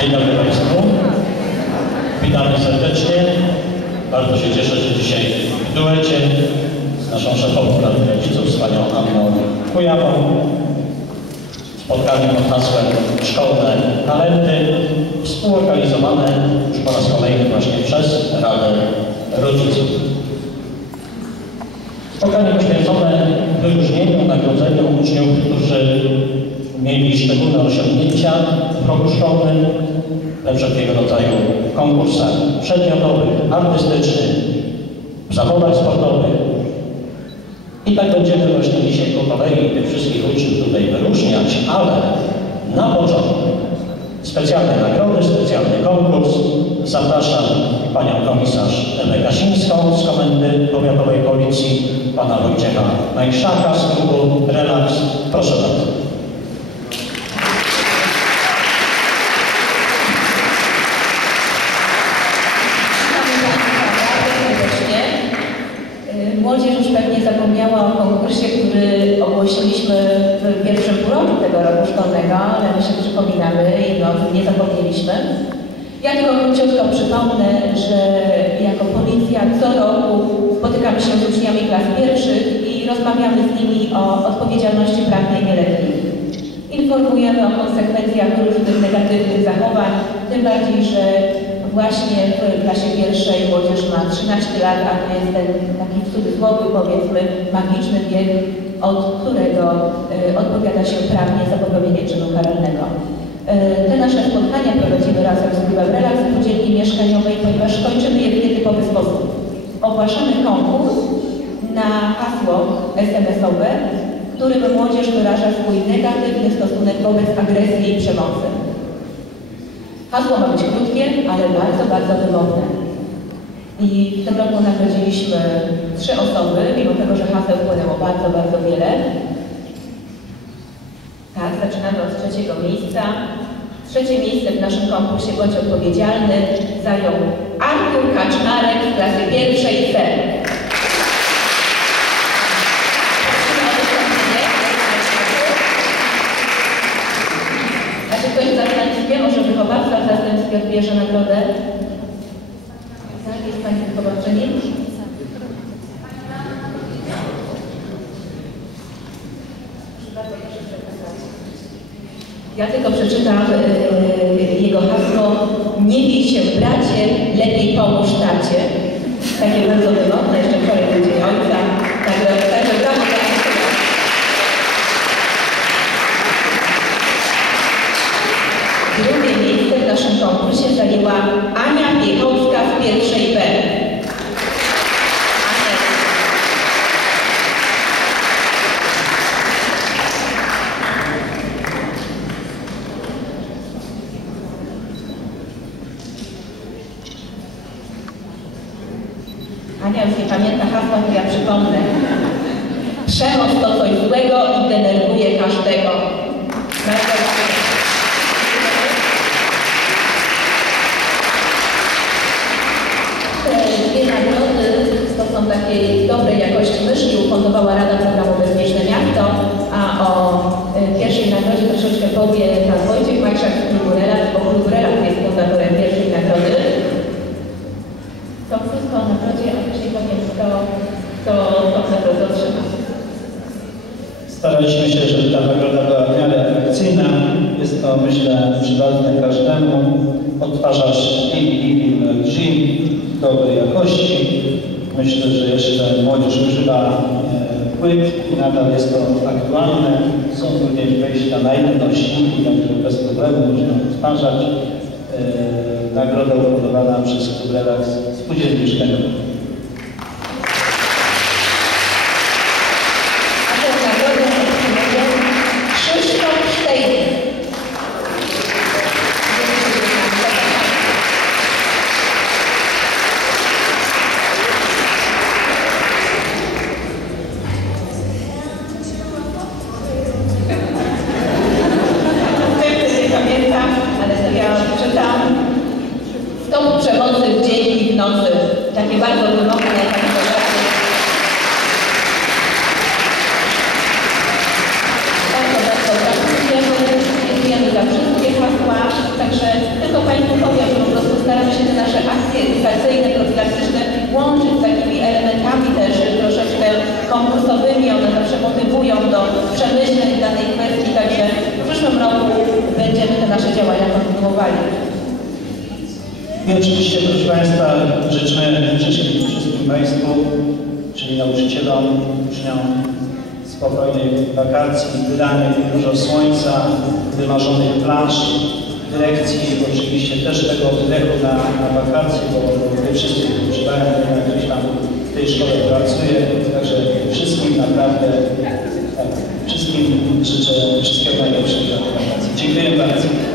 Dzień dobry Państwu. Witamy serdecznie. Bardzo się cieszę, że dzisiaj w duecie z naszą szefową Rady Rodziców, z panią Anną Kujawą. Spotkanie pod hasłem Szkolne Talenty, współorganizowane już po raz kolejny właśnie przez Radę Rodziców. Spotkanie poświęcone wyróżnieniu, nagrodzeniu uczniów, którzy mieli roku szkolnym we wszelkiego rodzaju konkursach przedmiotowych, artystycznych, w zawodach sportowych. I tak będziemy właśnie dzisiaj po kolei tych wszystkich uczniów tutaj wyróżniać, ale na początek specjalne nagrody, specjalny konkurs. Zapraszam panią komisarz Ewę Kasińską z Komendy Powiatowej Policji, pana Wojciecha Majszaka z klubu Relaks. Proszę bardzo. serdecznie. Y, Młodzież już pewnie zapomniała o konkursie, który ogłosiliśmy w pierwszym półroczu tego roku szkolnego, ale my się przypominamy i no, nie zapomnieliśmy. Ja tylko króciutko przypomnę, że jako policja co roku spotykamy się z uczniami klas pierwszych i rozmawiamy z nimi o odpowiedzialności prawnej nieletnich. Informujemy o konsekwencjach różnych negatywnych zachowań, tym bardziej, że właśnie w klasie pierwszej młodzież 13 lat, a to jest ten taki w cudzysłowie powiedzmy magiczny wiek, od którego y, odpowiada się prawnie za popełnienie czynu karalnego. Y, Te nasze spotkania prowadzimy razem z klubem Relaks Spółdzielni Mieszkaniowej, ponieważ kończymy je w nietypowy sposób. Ogłaszamy konkurs na hasło SMS-owe, którym młodzież wyraża swój negatywny stosunek wobec agresji i przemocy. Hasło ma być krótkie, ale bardzo, bardzo wymowne. I w tym roku nagrodziliśmy trzy osoby, mimo tego, że haseł wpłynęło bardzo, bardzo wiele. Tak, zaczynamy od trzeciego miejsca. Trzecie miejsce w naszym konkursie Bądź Odpowiedzialny zajął Artur Kaczmarek z klasy pierwszej C. Czy ktoś w zastępstwie, może wychowawca w zastępstwie odbierze nagrodę? Pani? Ja tylko przeczytam yy, jego hasło Nie bij się bracie, lepiej pomóż tacie. Takie bardzo wymowne, jeszcze wczoraj był Dzień Ojca. Także, także brawo dla niego. Drugie miejsce w naszym konkursie zajęła Ania Piechowska w pierwszej B. Ania, Ania już nie pamięta hasła, to ja przypomnę. Przemoc to coś złego i denerwuje każdego. Dwie nagrody to są takiej dobrej jakości myszki, ufundowała Rada Programu Bezpieczne Miasto, a o y, pierwszej nagrodzie troszeczkę powie pan Wojciech Majszak z klubu Relaks, bo klub Relaks jest fundatorem pierwszej nagrody. To wszystko o nagrodzie, a później powiem, kto, kto tą nagrodę otrzyma. Staraliśmy się, żeby ta nagroda była w miarę atrakcyjna. Jest to, przydatne każdemu. Odtwarzacz film Gym dobrej jakości. Myślę, że jeszcze młodzież używa e, płyt i nadal jest to aktualne. Są również wejścia na inne nośniki, także bez problemu można odtwarzać. E, Nagroda ufundowana przez Klub Relaks Takie bardzo wymowne, takie pożarty. Bardzo, bardzo gratulujemy. Dziękujemy za wszystkie hasła. także tylko Państwu powiem, że po prostu staramy się te nasze akcje edukacyjne, profilaktyczne łączyć z takimi elementami też troszeczkę konkursowymi. One zawsze motywują do przemyśleń danej kwestii, także w przyszłym roku będziemy te nasze działania kontynuowali. I oczywiście, proszę Państwa, życzmy wszystkim, Państwu, czyli nauczycielom, uczniom, spokojnych wakacji, wydanych dużo słońca, wymarzonych plaż, dyrekcji, oczywiście też tego oddechu na, na wakacje, bo Wy wszyscy używają, jak gdzieś tam w tej szkole pracuje, także wszystkim naprawdę, tak, wszystkim życzę wszystkiego najlepszego na te wakacje. Dziękuję bardzo.